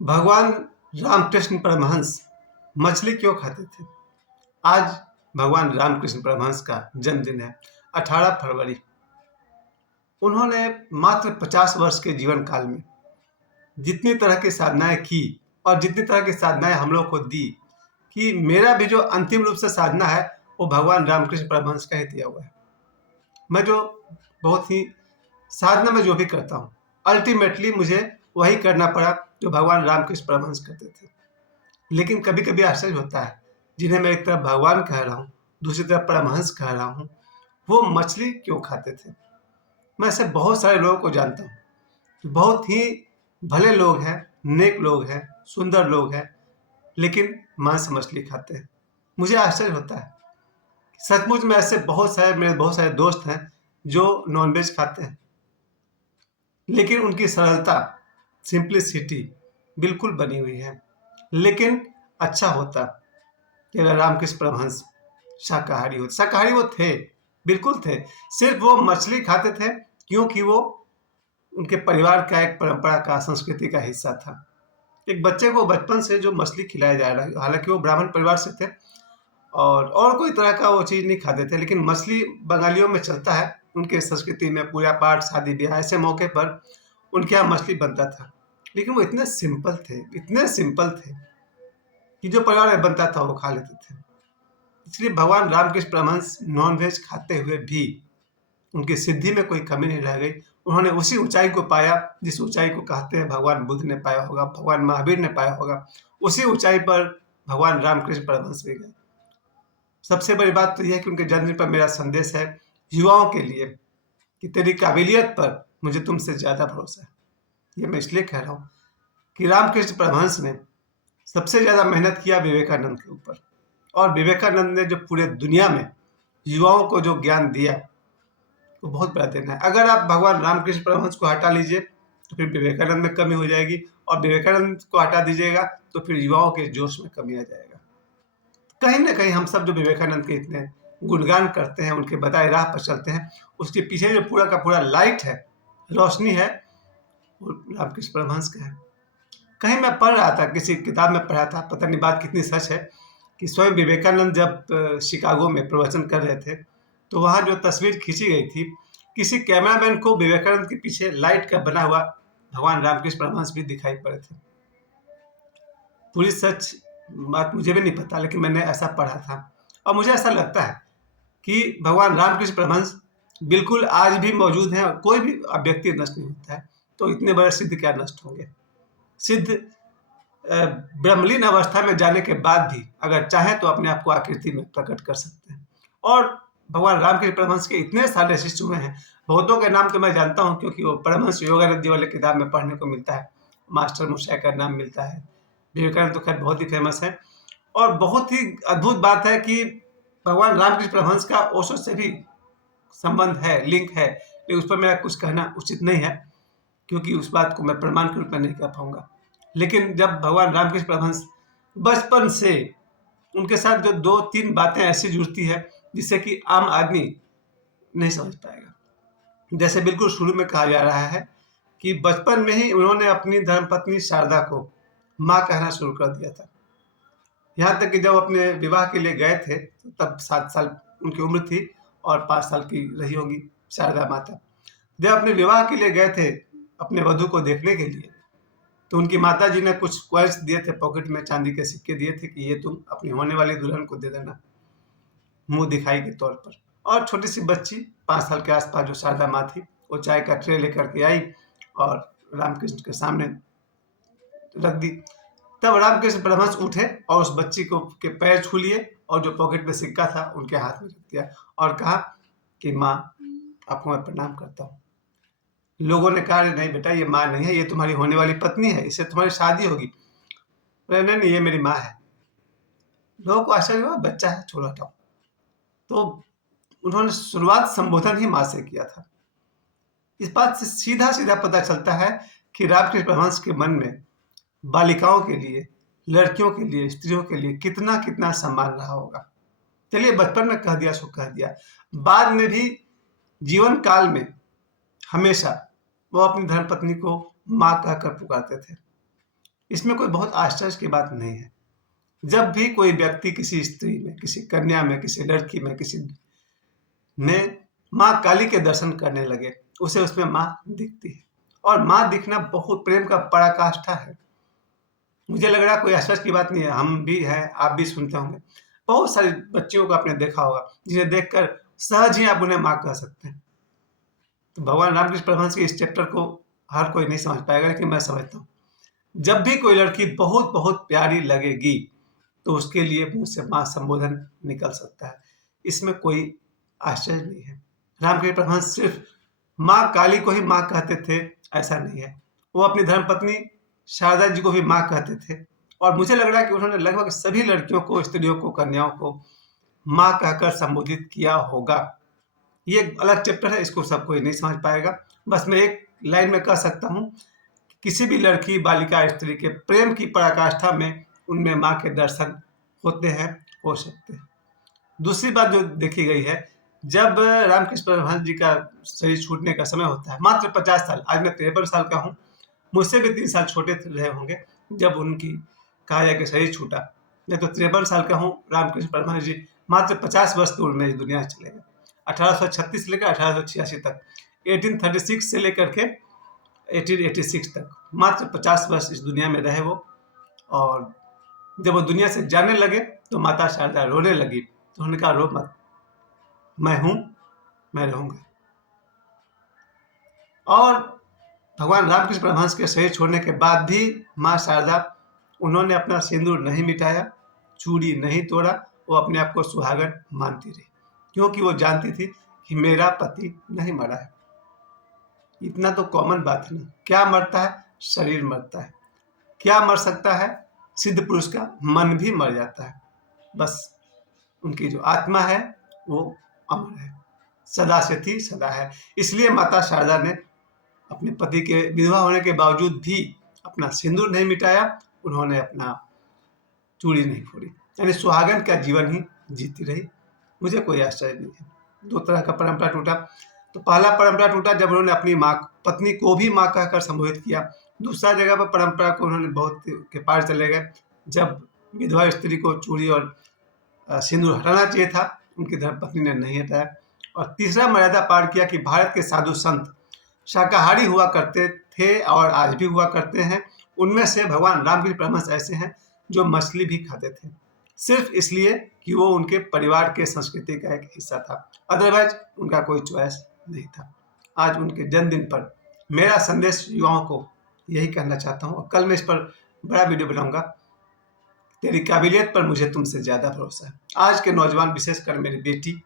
भगवान रामकृष्ण परमहंस मछली क्यों खाते थे? आज भगवान रामकृष्ण परमहंस का जन्मदिन है, 18 फरवरी। उन्होंने मात्र 50 वर्ष के जीवन काल में जितनी तरह की साधनाएं की और जितनी तरह की साधनाएं हम लोग को दी कि मेरा भी जो अंतिम रूप से साधना है वो भगवान रामकृष्ण परमहंस का ही दिया हुआ है। मैं जो बहुत ही साधना में जो भी करता हूँ, अल्टीमेटली मुझे वही करना पड़ा जो भगवान रामकृष्ण परमहंस करते थे। लेकिन कभी कभी आश्चर्य होता है, जिन्हें मैं एक तरफ भगवान कह रहा हूँ, दूसरी तरफ परमहंस कह रहा हूँ, वो मछली क्यों खाते थे? मैं ऐसे बहुत सारे लोगों को जानता हूँ, बहुत ही भले लोग हैं, नेक लोग हैं, सुंदर लोग हैं, लेकिन मांस मछली खाते हैं। मुझे आश्चर्य होता है। सचमुच में ऐसे मेरे बहुत सारे दोस्त हैं जो नॉनवेज खाते हैं, लेकिन उनकी सरलता, सिंप्लिसिटी बिल्कुल बनी हुई है। लेकिन अच्छा होता कि अगर रामकृष्ण परमहंस शाकाहारी होते। शाकाहारी वो थे, बिल्कुल थे। सिर्फ वो मछली खाते थे क्योंकि वो उनके परिवार का एक परंपरा का, संस्कृति का हिस्सा था। एक बच्चे को बचपन से जो मछली खिलाया जा रहा है, हालांकि वो ब्राह्मण परिवार से थे और कोई तरह का वो चीज़ नहीं खाते थे, लेकिन मछली बंगालियों में चलता है। उनके संस्कृति में पूजा पाठ, शादी ब्याह, ऐसे मौके पर उनके यहाँ मछली बनता था। लेकिन वो इतने सिंपल थे, इतने सिंपल थे कि जो परिवार में बनता था वो खा लेते थे। इसलिए भगवान रामकृष्ण परमहंस नॉनवेज खाते हुए भी उनकी सिद्धि में कोई कमी नहीं रह गई। उन्होंने उसी ऊंचाई को पाया जिस ऊंचाई को कहते हैं भगवान बुद्ध ने पाया होगा, भगवान महावीर ने पाया होगा। उसी ऊंचाई पर भगवान रामकृष्ण परमहंस भी गए। सबसे बड़ी बात तो यह है कि उनके जन्मदिन पर मेरा संदेश है युवाओं के लिए कि तेरी काबिलियत पर मुझे तुमसे ज्यादा भरोसा है। ये मैं इसलिए कह रहा हूँ कि रामकृष्ण परमहंस ने सबसे ज्यादा मेहनत किया विवेकानंद के ऊपर, और विवेकानंद ने जो पूरे दुनिया में युवाओं को जो ज्ञान दिया वो बहुत बड़ा देना है। अगर आप भगवान रामकृष्ण परमहंस को हटा लीजिए तो फिर विवेकानंद में कमी हो जाएगी, और विवेकानंद को हटा दीजिएगा तो फिर युवाओं के जोश में कमी आ जाएगा। कहीं ना कहीं हम सब जो विवेकानंद के इतने गुणगान करते हैं, उनके बताए राह पर चलते हैं, उसके पीछे जो पूरा का पूरा लाइट है, रोशनी है, वो रामकृष्ण परमहंस का है। कहीं मैं पढ़ रहा था, किसी किताब में पढ़ा था, पता नहीं बात कितनी सच है, कि स्वयं विवेकानंद जब शिकागो में प्रवचन कर रहे थे तो वहाँ जो तस्वीर खींची गई थी, किसी कैमरामैन को विवेकानंद के पीछे लाइट का बना हुआ भगवान रामकृष्ण परमहंस भी दिखाई पड़े थे। पूरी सच बात मुझे भी नहीं पता, लेकिन मैंने ऐसा पढ़ा था और मुझे ऐसा लगता है कि भगवान रामकृष्ण परमहंस बिल्कुल आज भी मौजूद हैं, और कोई भी व्यक्ति नष्ट नहीं होता है तो इतने बड़े सिद्ध क्या नष्ट होंगे। सिद्ध ब्रह्मलीन अवस्था में जाने के बाद भी अगर चाहे तो अपने आप को आकृति में प्रकट कर सकते हैं। और भगवान रामकृष्ण परमहंस के इतने सारे शिष्य हुए हैं। बहुतों के नाम तो मैं जानता हूँ क्योंकि वो परमहंस योगानंद जी वाले किताब में पढ़ने को मिलता है, मास्टर मुशाय का नाम मिलता है। विवेकानंद तो खैर बहुत ही फेमस है। और बहुत ही अद्भुत बात है कि भगवान रामकृष्ण परमहंस का ओशो से भी संबंध है, लिंक है, लेकिन उस पर मेरा कुछ कहना उचित नहीं है क्योंकि उस बात को मैं प्रमाण के रूप में नहीं कह पाऊंगा। लेकिन जब भगवान रामकृष्ण परमहंस बचपन से, उनके साथ जो दो तीन बातें ऐसी जुड़ती है जिससे कि आम आदमी नहीं समझ पाएगा। जैसे बिल्कुल शुरू में कहा जा रहा है कि बचपन में ही उन्होंने अपनी धर्मपत्नी शारदा को माँ कहना शुरू कर दिया था। यहाँ तक कि जब अपने विवाह के लिए गए थे तो तब 7 साल उनकी उम्र थी और 5 साल की रही होंगी शारदा माता। जब अपने विवाह के लिए गए थे अपने वधू को देखने के लिए, तो उनकी माता जी ने कुछ क्वाइस दिए थे, पॉकेट में चांदी के सिक्के दिए थे कि ये तुम अपनी होने वाली दुल्हन को दे देना, मुंह दिखाई के तौर पर। और छोटी सी बच्ची 5 साल के आसपास जो शारदा माँ थी, वो चाय का ट्रे लेकर के आई और रामकृष्ण के सामने रख दी। तब रामकृष्ण परमहंस उठे और उस बच्ची को के पैर छू लिए और जो पॉकेट में सिक्का था उनके हाथ में रख दिया और कहा कि माँ, आपको मैं प्रणाम करता हूँ। लोगों ने कहा नहीं बेटा, ये माँ नहीं है, ये तुम्हारी होने वाली पत्नी है, इससे तुम्हारी शादी होगी। नहीं नहीं, ये मेरी माँ है। लोगों को आश्चर्य हुआ, बच्चा है, छोड़ो हटाओ। तो उन्होंने शुरुआत संबोधन ही माँ से किया था। इस बात से सीधा सीधा पता चलता है कि रामकृष्ण परमहंस के मन में बालिकाओं के लिए, लड़कियों के लिए, स्त्रियों के लिए कितना कितना सम्मान रहा होगा। चलिए, बचपन में कह दिया सो कह दिया, बाद में भी जीवन काल में हमेशा वो अपनी धर्मपत्नी को माँ कहकर पुकारते थे। इसमें कोई बहुत आश्चर्य की बात नहीं है। जब भी कोई व्यक्ति किसी स्त्री में, किसी कन्या में, किसी लड़की में, किसी में माँ काली के दर्शन करने लगे, उसे उसमें माँ दिखती है। और माँ दिखना बहुत प्रेम का पराकाष्ठा है। मुझे लग रहा है कोई आश्चर्य की बात नहीं है, हम भी हैं, आप भी सुनते होंगे। बहुत सारे बच्चियों को आपने देखा होगा जिन्हें देखकर सहज ही आप उन्हें माँ कह सकते हैं। तो भगवान रामकृष्ण परमहंस के इस चैप्टर को हर कोई नहीं समझ पाएगा, लेकिन मैं समझता हूँ। जब भी कोई लड़की बहुत बहुत प्यारी लगेगी तो उसके लिए मुंह से माँ संबोधन निकल सकता है, इसमें कोई आश्चर्य नहीं है। रामकृष्ण परमहंस सिर्फ माँ काली को ही माँ कहते थे ऐसा नहीं है, वो अपनी धर्मपत्नी शारदा जी को भी माँ कहते थे। और मुझे लग रहा है कि उन्होंने लगभग सभी लड़कियों को, स्त्रियों को, कन्याओं को माँ कहकर संबोधित किया होगा। ये एक अलग चैप्टर है, इसको सब कोई नहीं समझ पाएगा। बस मैं एक लाइन में कह सकता हूँ, किसी भी लड़की, बालिका, स्त्री के प्रेम की पराकाष्ठा में उनमें माँ के दर्शन होते हैं, हो सकते हैं। दूसरी बात जो देखी गई है, जब रामकृष्ण परमहंस जी का शरीर छूटने का समय होता है, मात्र 50 साल, आज मैं 53 साल का हूँ, मुझसे भी 3 साल छोटे रहे होंगे जब उनकी कहा जाए कि शरीर छूटा। मैं तो 53 साल का हूँ, रामकृष्ण परमहंस जी मात्र 50 वर्ष की उम्र में इस दुनिया से चले गए। 1836 से लेकर 1886 तक, 1836 से लेकर के 1886 तक मात्र 50 वर्ष इस दुनिया में रहे वो। और जब वो दुनिया से जाने लगे तो माता शारदा रोने लगी, तो उन्होंने कहा रो मत, मैं हूं, मैं रहूंगा। और भगवान रामकृष्ण परमहंस के शरीर छोड़ने के बाद भी माँ शारदा, उन्होंने अपना सिंदूर नहीं मिटाया, चूड़ी नहीं तोड़ा, वो अपने आप को सुहागन मानती रही, क्योंकि वो जानती थी कि मेरा पति नहीं मरा है। इतना तो कॉमन बात है ना, क्या मरता है? शरीर मरता है। क्या मर सकता है? सिद्ध पुरुष का मन भी मर जाता है, बस उनकी जो आत्मा है वो अमर है, सदा से थी, सदा है। इसलिए माता शारदा ने अपने पति के विधवा होने के बावजूद भी अपना सिंदूर नहीं मिटाया, उन्होंने अपना चूड़ी नहीं फोड़ी, यानी सुहागन का जीवन ही जीती रही। मुझे कोई आश्चर्य नहीं है। 2 तरह का परंपरा टूटा। तो पहला परंपरा टूटा जब उन्होंने अपनी माँ, पत्नी को भी माँ कहकर संबोधित किया। दूसरा जगह पर परंपरा को उन्होंने बहुत के पार चले गए, जब विधवा स्त्री को चूड़ी और सिंदूर हटाना चाहिए था, उनकी धर्मपत्नी ने नहीं हटाया। और तीसरा मर्यादा पार किया कि भारत के साधु संत शाकाहारी हुआ करते थे और आज भी हुआ करते हैं। उनमें से भगवान रामकृष्ण परमहंस ऐसे हैं जो मछली भी खाते थे, सिर्फ इसलिए कि वो उनके परिवार के संस्कृति का एक हिस्सा था, अदरवाइज उनका कोई चॉइस नहीं था। आज उनके जन्मदिन पर मेरा संदेश युवाओं को यही कहना चाहता हूँ, और कल मैं इस पर बड़ा वीडियो बनाऊंगा। तेरी काबिलियत पर मुझे तुमसे ज़्यादा भरोसा है। आज के नौजवान, विशेषकर मेरी बेटी,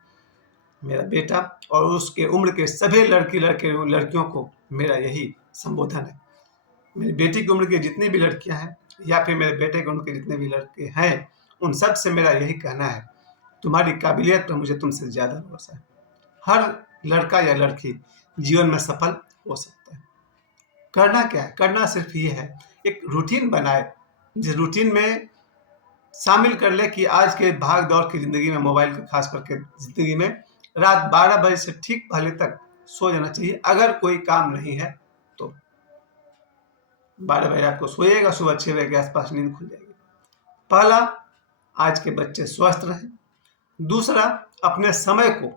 मेरा बेटा और उसके उम्र के सभी लड़कियों को मेरा यही संबोधन है। मेरी बेटी की उम्र की जितनी भी लड़कियां हैं, या फिर मेरे बेटे की उम्र के जितने भी लड़के हैं, उन सब से मेरा यही कहना है, तुम्हारी काबिलियत पर मुझे तुमसे ज़्यादा भरोसा है। हर लड़का या लड़की जीवन में सफल हो सकता है। करना क्या है? करना सिर्फ ये है, एक रूटीन बनाए, जिस रूटीन में शामिल कर ले कि आज के भाग दौड़ की ज़िंदगी में, मोबाइल के खास करके ज़िंदगी में, रात 12 बजे से ठीक पहले तक सो जाना चाहिए। अगर कोई काम नहीं है तो 12 बजे रात को सोइएगा, सुबह 6 बजे के आसपास नींद खुल जाएगी। पहला, आज के बच्चे स्वस्थ रहें। दूसरा, अपने समय को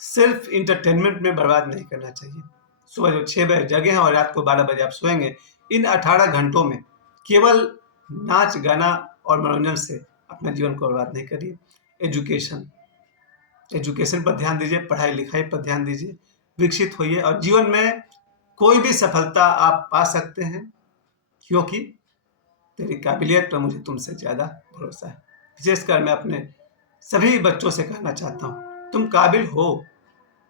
सिर्फ इंटरटेनमेंट में बर्बाद नहीं करना चाहिए। सुबह जो 6 बजे जगे हैं और रात को 12 बजे आप सोएंगे, इन 18 घंटों में केवल नाच, गाना और मनोरंजन से अपने जीवन को बर्बाद नहीं करिए। एजुकेशन पर ध्यान दीजिए, पढ़ाई लिखाई पर ध्यान दीजिए, विकसित होइए, और जीवन में कोई भी सफलता आप पा सकते हैं, क्योंकि तेरी काबिलियत पर मुझे तुमसे ज़्यादा भरोसा है। विशेषकर मैं अपने सभी बच्चों से कहना चाहता हूँ, तुम काबिल हो,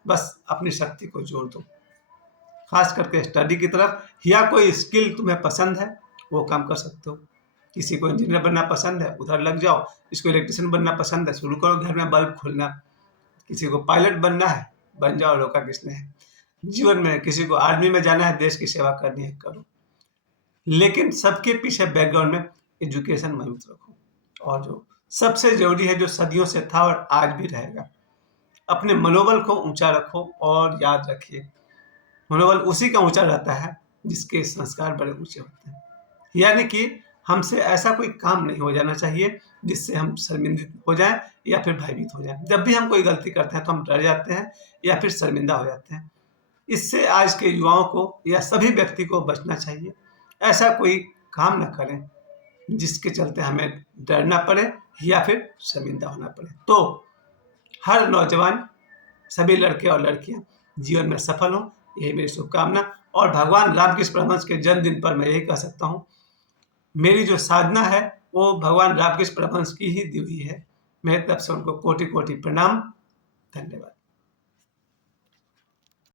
बस अपनी शक्ति को जोड़ दो, खास करके स्टडी की तरफ, या कोई स्किल तुम्हें पसंद है वो काम कर सकते हो। किसी को इंजीनियर बनना पसंद है, उधर लग जाओ। किसी को इलेक्ट्रिशियन बनना पसंद है, शुरू करो घर में बल्ब खोलना। किसी को पायलट बनना है, बन जाओ, रोका किसने है। जीवन में किसी को आर्मी में जाना है, देश की सेवा करनी है, करो। लेकिन सबके पीछे बैकग्राउंड में एजुकेशन मजबूत रखो। और जो सबसे जरूरी है, जो सदियों से था और आज भी रहेगा, अपने मनोबल को ऊंचा रखो। और याद रखिए, मनोबल उसी का ऊंचा रहता है जिसके संस्कार बड़े ऊंचे होते हैं। यानी कि हमसे ऐसा कोई काम नहीं हो जाना चाहिए जिससे हम शर्मिंदित हो जाएं या फिर भयभीत हो जाएं। जब भी हम कोई गलती करते हैं तो हम डर जाते हैं या फिर शर्मिंदा हो जाते हैं। इससे आज के युवाओं को या सभी व्यक्ति को बचना चाहिए। ऐसा कोई काम ना करें जिसके चलते हमें डरना पड़े या फिर शर्मिंदा होना पड़े। तो हर नौजवान, सभी लड़के और लड़कियां जीवन में सफल हों, यही मेरी शुभकामना। और भगवान रामकृष्ण परमहंस के जन्मदिन पर मैं यही कह सकता हूँ, मेरी जो साधना है वो भगवान रामकृष्ण परमहंस की ही दी हुई है। मेरी तरफ से उनको कोटि कोटि प्रणाम। धन्यवाद।